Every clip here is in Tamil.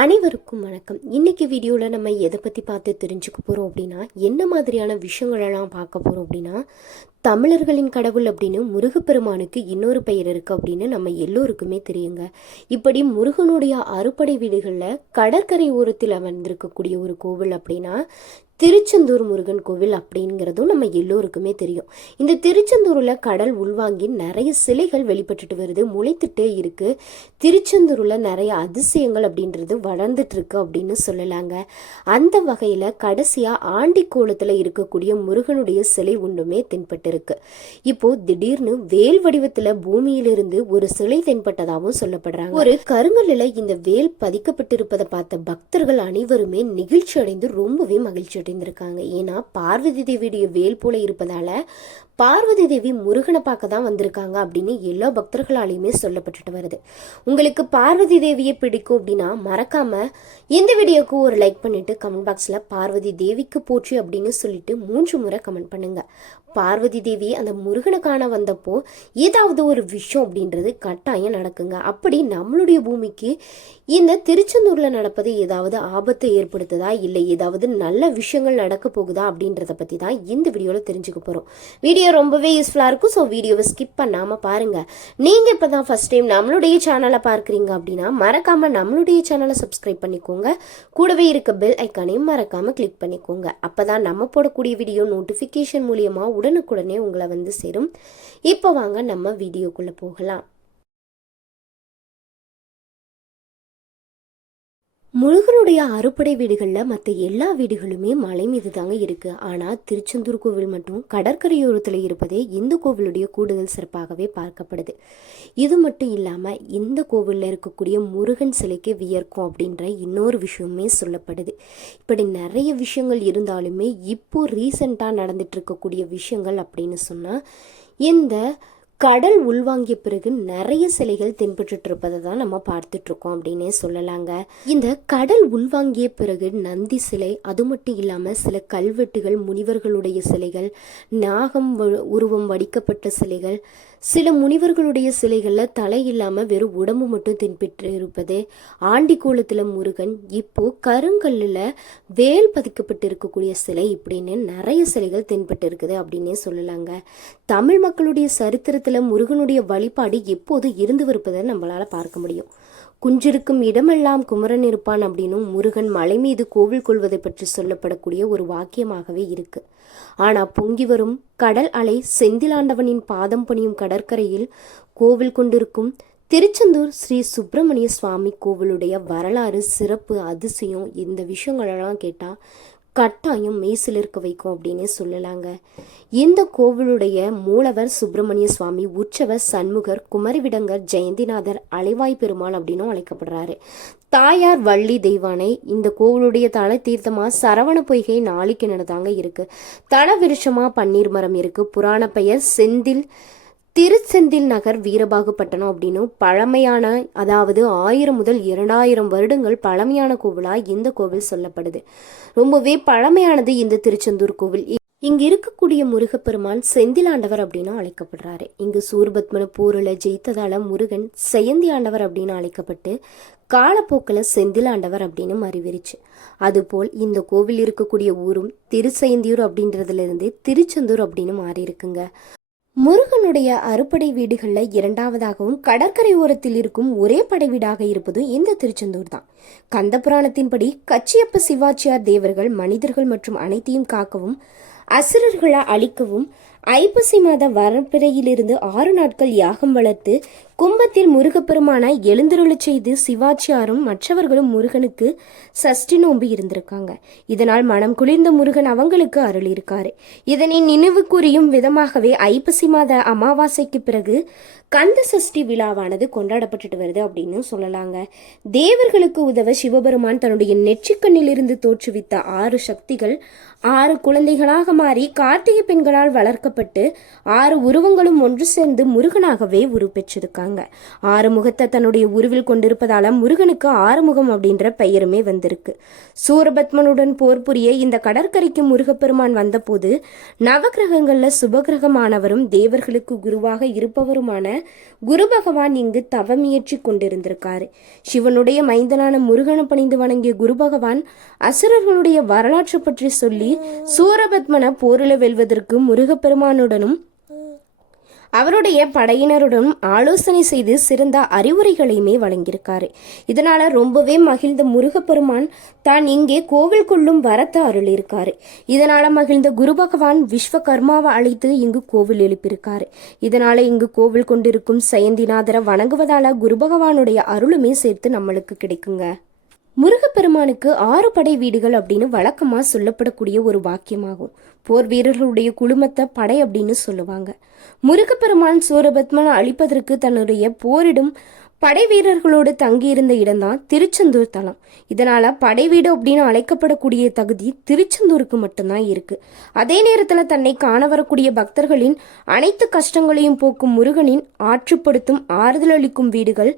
அனைவருக்கும் வணக்கம். இன்னைக்கு வீடியோவில் நம்ம எதை பற்றி பார்த்து தெரிஞ்சுக்க போகிறோம் அப்படின்னா, என்ன மாதிரியான விஷயங்களெல்லாம் பார்க்க போகிறோம் அப்படின்னா, தமிழர்களின் கடவுள் அப்படின்னு முருகப்பெருமானுக்கு இன்னொரு பெயர் இருக்குது அப்படின்னு நம்ம எல்லோருக்குமே தெரியுங்க. இப்படி முருகனுடைய அறுபடை வீடுகளில் கடற்கரை ஓரத்தில் வந்திருக்கக்கூடிய ஒரு கோவில் அப்படின்னா திருச்செந்தூர் முருகன் கோவில் அப்படிங்கிறதும் நம்ம எல்லோருக்குமே தெரியும். இந்த திருச்செந்தூரில் கடல் உள்வாங்கி நிறைய சிலைகள் வெளிப்பட்டுட்டு வருது, முளைத்துட்டே இருக்கு. திருச்செந்தூரில் நிறைய அதிசயங்கள் அப்படின்றது வளர்ந்துட்டு இருக்கு அப்படின்னு சொல்லலாங்க. அந்த வகையில் கடைசியாக ஆண்டிக்கோலத்தில் இருக்கக்கூடிய முருகனுடைய சிலை ஒன்றுமே தென்பட்டிருக்கு. இப்போ திடீர்னு வேல் வடிவத்தில் பூமியிலிருந்து ஒரு சிலை தென்பட்டதாகவும் சொல்லப்படுறாங்க. ஒரு கருங்கல்லில் இந்த வேல் பதிக்கப்பட்டிருப்பதை பார்த்த பக்தர்கள் அனைவருமே நிகழ்ச்சி அடைந்து ரொம்பவே மகிழ்ச்சி அடைந்திருக்காங்க. ஏன்னா பார்வதி தேவியுடைய வேல் போல இருப்பதால பார்வதி தேவி முருகனை பார்க்க தான் வந்திருக்காங்க அப்படின்னு எல்லா பக்தர்களாலையுமே சொல்லப்பட்டுட்டு வருது. உங்களுக்கு பார்வதி தேவியை பிடிக்கும் அப்படின்னா மறக்காம இந்த வீடியோக்கு ஒரு லைக் பண்ணிட்டு கமெண்ட் பாக்ஸ்ல பார்வதி தேவிக்கு போற்றி அப்படின்னு சொல்லிட்டு 3 முறை கமெண்ட் பண்ணுங்க. பார்வதி தேவி அந்த முருகனை காண வந்தப்போ ஏதாவது ஒரு விஷயம் அப்படின்றது கட்டாயம் நடக்குங்க. அப்படி நம்மளுடைய பூமிக்கு இந்த திருச்செந்தூர்ல நடப்பது ஏதாவது ஆபத்தை ஏற்படுத்துதா, இல்லை ஏதாவது நல்ல விஷயங்கள் நடக்க போகுதா அப்படின்றத பத்தி தான் இந்த வீடியோல தெரிஞ்சுக்க போறோம். வீடியோ ரொம்பவே யூஸ்ஃபுல்லா இருக்கும். ஸோ வீடியோவை ஸ்கிப் பண்ணாம பாருங்க. நீங்க இப்பதான் ஃபர்ஸ்ட் டைம் நம்மளுடைய சேனலை பார்க்குறீங்க அப்படின்னா மறக்காம நம்மளுடைய சேனலை சப்ஸ்கிரைப் பண்ணிக்கோங்க. கூடவே இருக்க பெல் ஐக்கானையும் மறக்காம கிளிக் பண்ணிக்கோங்க. அப்பதான் நம்ம போடக்கூடிய வீடியோ நோட்டிஃபிகேஷன் மூலியமா உடனுக்குடனே உங்களை வந்து சேரும். இப்போ வாங்க நம்ம வீடியோக்குள்ள போகலாம். முருகனுடைய அறுபடை வீடுகளில் மற்ற எல்லா வீடுகளுமே மலை மீது தாங்க இருக்கு. ஆனால் திருச்செந்தூர் கோவில் மட்டும் கடற்கரையோரத்தில் இருப்பதே இந்த கோவிலுடைய கூடுதல் சிறப்பாகவே பார்க்கப்படுது. இது மட்டும் இல்லாமல் இந்த கோவிலில் இருக்கக்கூடிய முருகன் சிலைக்கு வியர்க்கும் அப்படின்ற இன்னொரு விஷயமே சொல்லப்படுது. இப்படி நிறைய விஷயங்கள் இருந்தாலுமே இப்போ ரீசெண்டாக நடந்துட்டு இருக்கக்கூடிய விஷயங்கள் அப்படின்னு சொன்னால், இந்த கடல் உள்வாங்கிய பிறகு நிறைய சிலைகள் தென்பட்டு இருப்பதை தான் நம்ம பார்த்துட்டு இருக்கோம் அப்படின்னே சொல்லலாங்க. இந்த கடல் உள்வாங்கிய பிறகு நந்தி சிலை, அது மட்டும் இல்லாம சில கல்வெட்டுகள், முனிவர்களுடைய சிலைகள், நாகம் உருவம் வடிக்கப்பட்ட சிலைகள், சில முனிவர்களுடைய சிலைகள்ல தலை இல்லாம வெறும் உடம்பு மட்டும் தென்பட்டு இருப்பது, ஆண்டிக்கோலத்துல முருகன், இப்போ கருங்கல்லுல வேல் பதிக்கப்பட்டு இருக்கக்கூடிய சிலை, இப்படின்னு நிறைய சிலைகள் தென்பட்டு இருக்குது அப்படின்னே சொல்லலாங்க. தமிழ் மக்களுடைய சரித்திரத்துல முருகனுடைய வழிபாடு எப்போது இருந்து வருப்பதை நம்மளால பார்க்க முடியும். குஞ்சிருக்கும் இடமெல்லாம் குமரன் இருப்பான் அப்படின்னும் முருகன் மலை மீது கோவில் கொள்வதை பற்றி சொல்லப்படக்கூடிய ஒரு வாக்கியமாகவே இருக்கு. ஆனா பொங்கி வரும் கடல் அலை செந்திலாண்டவனின் பாதம் பணியும் கடற்கரையில் கோவில் கொண்டிருக்கும் திருச்செந்தூர் ஸ்ரீ சுப்பிரமணிய சுவாமி கோவிலுடைய வரலாறு, சிறப்பு, அதிசயம், இந்த விஷயங்களெல்லாம் கேட்டா கட்டாயம் மெய்சில் இருக்க வைக்கும் அப்படின்னு சொல்லலாங்க. இந்த கோவிலுடைய மூலவர் சுப்பிரமணிய சுவாமி, உற்சவர் சண்முகர், குமரிவிடங்கர், ஜெயந்திநாதர், அலைவாய் பெருமாள் அப்படின்னும் அழைக்கப்படுறாரு. தாயார் வள்ளி தெய்வானை. இந்த கோவிலுடைய தல தீர்த்தமா சரவண பொய்கை நாளிக்கிணறு தாங்க இருக்கு. தல விருஷமா பன்னீர் மரம் இருக்கு. புராண பெயர் செந்தில் திருச்செந்தில் நகர் வீரபாகுப்பட்டணம் அப்படின்னு பழமையான, அதாவது 1000 முதல் 2000 வருடங்கள் பழமையான கோவிலா இந்த கோவில் சொல்லப்படுது. ரொம்பவே பழமையானது இந்த திருச்செந்தூர் கோவில். இங்க இருக்கக்கூடிய முருகப்பெருமான் செந்திலாண்டவர் அப்படின்னு அழைக்கப்படுறாரு. இங்கு சூர்பத்மன போரில் ஜெயித்ததால முருகன் செயந்தி ஆண்டவர் அப்படின்னு அழைக்கப்பட்டு காலப்போக்கில் செந்திலாண்டவர் அப்படின்னு மறிவிருச்சு. அதுபோல் இந்த கோவில் இருக்கக்கூடிய ஊரும் திருச்செயந்தியூர் அப்படின்றதுல இருந்து திருச்செந்தூர் அப்படின்னு மாறி இருக்குங்க. முருகனுடைய அறுபடை வீடுகளில் இரண்டாவதாகவும் கடற்கரை ஓரத்தில் இருக்கும் ஒரே படை வீடாக இருப்பதும் இந்த திருச்செந்தூர் தான். கந்த புராணத்தின்படி கச்சியப்ப சிவாச்சியார் தேவர்கள் மனிதர்கள் மற்றும் அனைத்தையும் காக்கவும் அசுரர்களை அழிக்கவும் ஐப்பசி மாத வரப்பிறையிலிருந்து 6 நாட்கள் யாகம் வளர்த்து கும்பத்தில் முருகப்பெருமானை எழுந்தருளச் செய்து சிவாச்சியாரும் மற்றவர்களும் முருகனுக்கு சஷ்டி நோம்பு இருந்திருக்காங்க. இதனால் மனம் குளிர்ந்த முருகன் அவங்களுக்கு அருளியிருக்காரு. இதனை நினைவு கூறியும் விதமாகவே ஐப்பசி மாத அமாவாசைக்கு பிறகு கந்த சஷ்டி விழாவானது கொண்டாடப்பட்டுட்டு வருது அப்படின்னு சொல்லலாங்க. தேவர்களுக்கு உதவ சிவபெருமான் தன்னுடைய நெற்றிக்கண்ணிலிருந்து தோற்றுவித்த 6 சக்திகள் 6 குழந்தைகளாக மாறி கார்த்திகை பெண்களால் வளர்க்க உருவாக்கப்பட்டு 6 உருவங்களும் ஒன்று சேர்ந்து முருகனாகவே உருப்பெற்றிருக்காங்க. 6 முகத்தை தன்னுடைய உருவில் கொண்டிருப்பதால முருகனுக்கு ஆறுமுகம் அப்படின்ற பெயருமே வந்திருக்கு. சூரபத்மனுடன் போர் புரிய இந்த கடற்கரைக்கு முருகப்பெருமான் வந்தபோது நவகிரகங்கள்ல சுபகிரகமானவரும் தேவர்களுக்கு குருவாக இருப்பவருமான குரு பகவான் இங்கு தவமியற்றி கொண்டிருந்திருக்காரு. சிவனுடைய மைந்தனான முருகனை பணிந்து வணங்கிய குரு பகவான் அசுரர்களுடைய வரலாற்று பற்றி சொல்லி சூரபத்மனை போரில வெல்வதற்கு முருகப்பெருமானுடனும் அவருடைய படையினருடன் ஆலோசனை செய்து சிறந்த அறிவுரைகளையுமே வழங்கியிருக்காரு. இதனால ரொம்பவே மகிழ்ந்த முருகப்பெருமான் தான் இங்கே கோவில் கொள்ளும் வரத்தை அருளியிருக்காரு. இதனால மகிழ்ந்த குரு பகவான் விஸ்வகர்மாவை அழைத்து இங்கு கோவில் எழுப்பியிருக்காரு. இதனால இங்கு கோவில் கொண்டிருக்கும் சயந்திநாதரை வணங்குவதால குரு பகவானுடைய அருளுமே சேர்த்து நம்மளுக்கு கிடைக்குங்க. முருகப்பெருமானுக்கு 6 படை வீடுகள் அப்படின்னு வழக்கமா சொல்லப்படக்கூடிய ஒரு வாக்கியமாகும். போர் வீரர்களுடைய குழுமத்தை படை அப்படின்னு சொல்லுவாங்க. முருகப்பெருமான் சூரபத்மனை அழிப்பதற்கு தன்னுடைய போரிடும் படை வீரர்களோடு தங்கியிருந்த இடம்தான் திருச்செந்தூர் தலம். இதனால படை வீடு அப்படின்னு அழைக்கப்படக்கூடிய தகுதி திருச்செந்தூருக்கு மட்டும்தான் இருக்கு. அதே நேரத்துல தன்னை காண வரக்கூடிய பக்தர்களின் அனைத்து கஷ்டங்களையும் போக்கும் முருகனின் ஆற்றுப்படுத்தும் ஆறுதல் அளிக்கும் வீடுகள்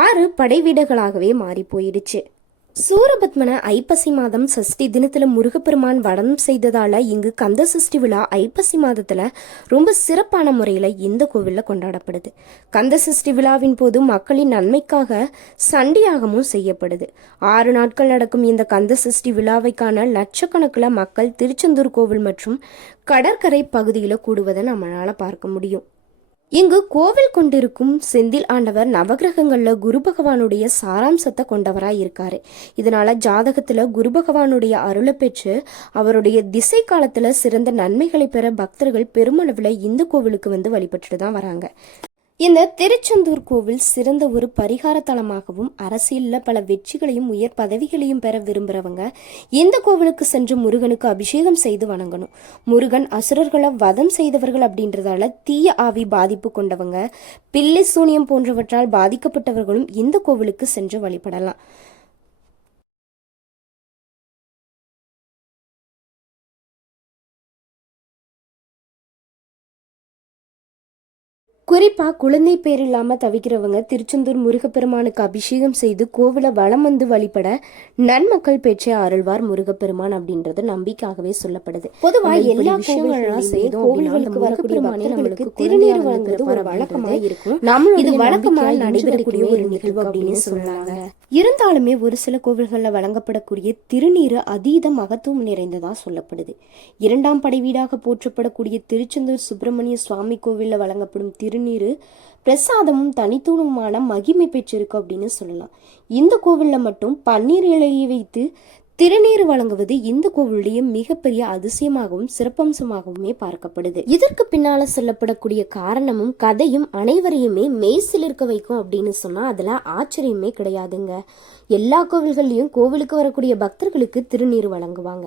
6 படை வீடுகளாகவே மாறி போயிடுச்சு. சூரபத்மனை ஐப்பசி மாதம் சஷ்டி தினத்துல முருகப்பெருமான் வடம் செய்ததால இங்கு கந்த சஷ்டி விழா ஐப்பசி மாதத்துல ரொம்ப சிறப்பான முறையில இந்த கோவில்ல கொண்டாடப்படுது. கந்த சஷ்டி விழாவின் போது மக்களின் நன்மைக்காக சண்டியாகமும் செய்யப்படுது. 6 நாட்கள் நடக்கும் இந்த கந்த சஷ்டி விழாவை காண லட்சக்கணக்கில் மக்கள் திருச்செந்தூர் கோவில் மற்றும் கடற்கரை பகுதியில கூடுவதை நம்மளால பார்க்க முடியும். இங்கு கோவில் கொண்டிருக்கும் செந்தில் ஆண்டவர் நவகிரகங்கள்ல குரு பகவானுடைய சாராம்சத்தை கொண்டவராய் இருக்காரு. இதனால ஜாதகத்துல குரு பகவானுடைய அருளை பெற்று அவருடைய திசை காலத்துல சிறந்த நன்மைகளை பெற பக்தர்கள் பெருமளவுல இந்த கோவிலுக்கு வந்து வழிபட்டுட்டு தான் வராங்க. இந்த திருச்செந்தூர் கோவில் சிறந்த ஒரு பரிகார தலமாகவும் அரசியலில் பல வெற்றிகளையும் உயர் பதவிகளையும் பெற விரும்புகிறவங்க இந்த கோவிலுக்கு சென்று முருகனுக்கு அபிஷேகம் செய்து வணங்கணும். முருகன் அசுரர்களை வதம் செய்தவர்கள் அப்படின்றதால தீய ஆவி பாதிப்பு கொண்டவங்க, பில்லி சூனியம் போன்றவற்றால் பாதிக்கப்பட்டவர்களும் இந்த கோவிலுக்கு சென்று வழிபடலாம். குறிப்பாக குழந்தை பேர் இல்லாமல் தவிக்கிறவங்க திருச்செந்தூர் முருகப்பெருமானுக்கு அபிஷேகம் செய்து கோவிலை வலம் வந்து வழிபட நன்மக்கள் பெற்றே அருள்வார் முருகப்பெருமான் அப்படின்றது நம்பிக்கையாகவே சொல்லப்படுது. பொதுவாக எல்லா கோவில்களுக்கு வரக்கூடிய பக்தர்களுக்கு திருநீர் வழங்குறது ஒரு வழக்கமா இருக்கும். இது வழக்கமாக நடைபெறக்கூடிய ஒரு நிகழ்வு அப்படின்னு சொன்னாங்க. இருந்தாலுமே ஒரு சில கோவில்களில் வழங்கப்படக்கூடிய திருநீர் அதீத மகத்துவம் நிறைந்ததா சொல்லப்படுது. 2ஆம் படை வீடாக போற்றப்படக்கூடிய திருச்செந்தூர் சுப்பிரமணிய சுவாமி கோவிலில் வழங்கப்படும் திருநீர் பிரசாதமும் தனித்துவமான மகிமை பெற்றிருக்கு அப்படின்னு சொல்லலாம். இந்த கோவிலில் மட்டும் பன்னீர் இலையை வைத்து திருநீர் வழங்குவது இந்த கோவிலுடைய மிகப்பெரிய அதிசயமாகவும் சிறப்பம்சமாகவுமே பார்க்கப்படுது. இதற்கு பின்னால சொல்லப்படக்கூடிய காரணமும் கதையும் அனைவரையுமே மெய்சிலிருக்க வைக்கும் அப்படின்னு சொன்னா அதுல ஆச்சரியமே கிடையாதுங்க. எல்லா கோவில்கள்லயும் கோவிலுக்கு வரக்கூடிய பக்தர்களுக்கு திருநீர் வழங்குவாங்க.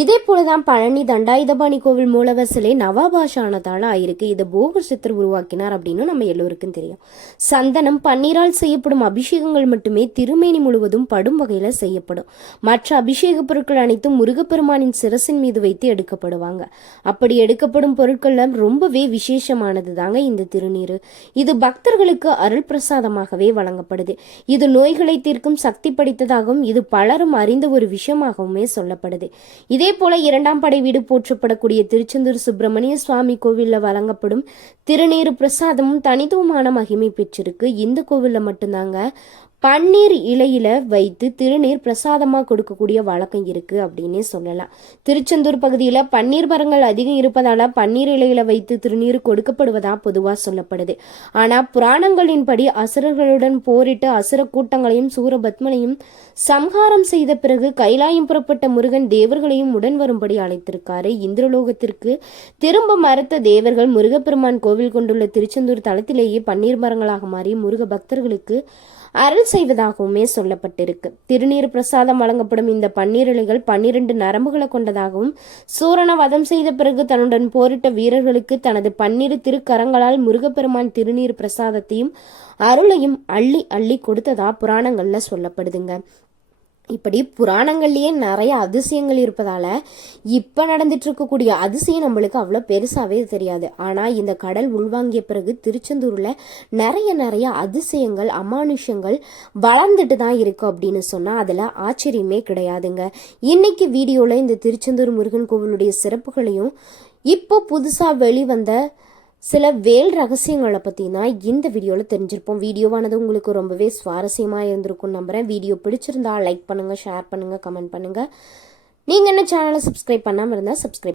இதே போலதான் பழனி தண்டாயுதபாணி கோவில் மூலவர் சிலை நவாபாஷானதால ஆயிருக்கு. இதை போகர் சித்தர் உருவாக்கினார் அப்படின்னு நம்ம எல்லோருக்கும் தெரியும். சந்தனம் பன்னீரால் செய்யப்படும் அபிஷேகங்கள் மட்டுமே திருமேனி முழுவதும் படும் வகையில செய்யப்படும். மற்ற அபிஷேக பொருட்கள் அனைத்தும் முருகப்பெருமானின் சிரசின் மீது வைத்து எடுக்கப்படுவாங்க. அப்படி எடுக்கப்படும் பொருட்கள்ல ரொம்பவே விசேஷமானது தாங்க இந்த திருநீர். இது பக்தர்களுக்கு அருள் பிரசாதமாகவே வழங்கப்படுது. இது நோய்களை தீர்க்கும் சக்தி படைத்ததாகவும் இது பலரும் அறிந்த ஒரு விஷயமாகவுமே சொல்லப்படுது. இதே போல 2ஆம் படை வீடு போற்றப்படக்கூடிய திருச்செந்தூர் சுப்பிரமணிய சுவாமி கோவிலில் வழங்கப்படும் திருநீர் பிரசாதமும் தனித்துவமான மகிமை பெற்றிருக்கு. இந்த கோவிலில் மட்டும்தாங்க பன்னீர் இலையில வைத்து திருநீர் பிரசாதமா கொடுக்கக்கூடிய வழக்கம் இருக்கு அப்படின்னே சொல்லலாம். திருச்செந்தூர் பகுதியில பன்னீர் மரங்கள் அதிகம் இருப்பதால பன்னீர் இலையில வைத்து திருநீர் கொடுக்கப்படுவதா பொதுவா சொல்லப்படுது. ஆனா புராணங்களின்படி அசுரர்களுடன் போரிட்டு அசுர கூட்டங்களையும் சூரபத்மனையும் சம்ஹாரம் செய்த பிறகு கைலாயம் புறப்பட்ட முருகன் தேவர்களையும் உடன் வரும்படி அழைத்திருக்காரு. இந்திரலோகத்திற்கு திரும்ப மறுத்த தேவர்கள் முருகப்பெருமான் கோவில் கொண்டுள்ள திருச்செந்தூர் தலத்திலேயே பன்னீர் மரங்களாக மாறி முருக பக்தர்களுக்கு அருள் செய்வதாகவுமே சொல்லப்பட்டிருக்கு. திருநீர் பிரசாதம் வழங்கப்படும் இந்த பன்னீர் இலைகள் 12 நரம்புகளை கொண்டதாகவும் சூரனை வதம் செய்த பிறகு தன்னுடன் போரிட்ட வீரர்களுக்கு தனது 12 திருக்கரங்களால் முருகப்பெருமான் திருநீர் பிரசாதத்தையும் அருளையும் அள்ளி அள்ளி கொடுத்ததா புராணங்கள்ல சொல்லப்படுதுங்க. இப்படி புராணங்கள்லேயே நிறைய அதிசயங்கள் இருப்பதால் இப்போ நடந்துட்டு இருக்கக்கூடிய அதிசயம் நம்மளுக்கு அவ்வளோ பெருசாகவே தெரியாது. ஆனால் இந்த கடல் உள்வாங்கிய பிறகு திருச்செந்தூரில் நிறைய அதிசயங்கள் அமானுஷங்கள் வளர்ந்துட்டு தான் இருக்கும் அப்படின்னு சொன்னால் அதில் ஆச்சரியமே கிடையாதுங்க. இன்னைக்கு வீடியோவில் இந்த திருச்செந்தூர் முருகன் கோவிலுடைய சிறப்புகளையும் இப்போ புதுசாக வெளிவந்த சில வேல் ரகசியங்களை பற்றி தான் இந்த வீடியோவில் தெரிஞ்சிருப்போம். வீடியோவானது உங்களுக்கு ரொம்பவே சுவாரஸ்யமாக இருந்திருக்கும் நம்புகிறேன். வீடியோ பிடிச்சிருந்தா லைக் பண்ணுங்கள், ஷேர் பண்ணுங்கள், கமெண்ட் பண்ணுங்கள். நீங்கள் என்ன சேனலை சப்ஸ்கிரைப் பண்ணாமல் இருந்தால் சப்ஸ்கிரைப்